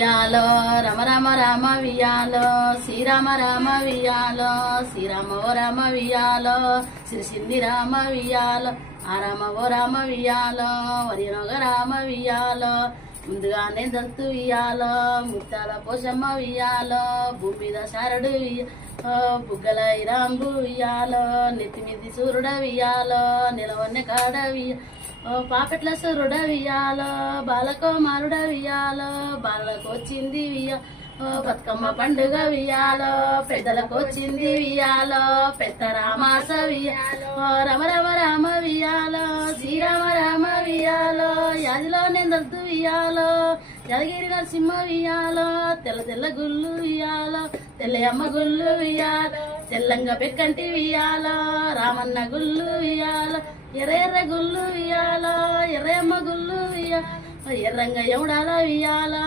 వియాలో రమ రమ రామ వియాలో శ్రీరామ రామ వియాలో శ్రీరామ ఓ రామ వియాలో శ్రీ రామ వియాలో ఆ రామ ఓ రామ వియాలో వరినొగ రామ వియాలో ముందుగానే దంతు వియాలో ముత్తాల పోషమ్మ వియాలో భూమి మీద శారడు బుగ్గల ఇరాంబు వియాలో నెత్తిమిది సూర్యుడ వియాలో నిలవన్నె కాడ పాపెట్ల సురుడ వియాలో బాలకుమారుడ వియాలో బాలకు వచ్చింది బతుకమ్మ పండుగ వియాలో పెద్దలకు వచ్చింది వియాలో పెద్ద రామాస వియాలో రమ రమ రామ వియాలో శ్రీరామ రామ వియాలో యాదిలో నిందద్దు వియాలో యాదగిరి నరసింహ వియాలో తెల్ల తెల్ల గుళ్ళు వియాలో తెల్లయమ్మ గుళ్ళు వియాలో తెల్లంగా పెక్కంటి వియాలో రామన్న గుళ్ళు వియాలో ఎర్ర ఎర్ర గుళ్ళు వియాలో ఎర్రయమ్మ గుళ్ళు వియాలో ఎర్రంగా ఎవడాల వియాలో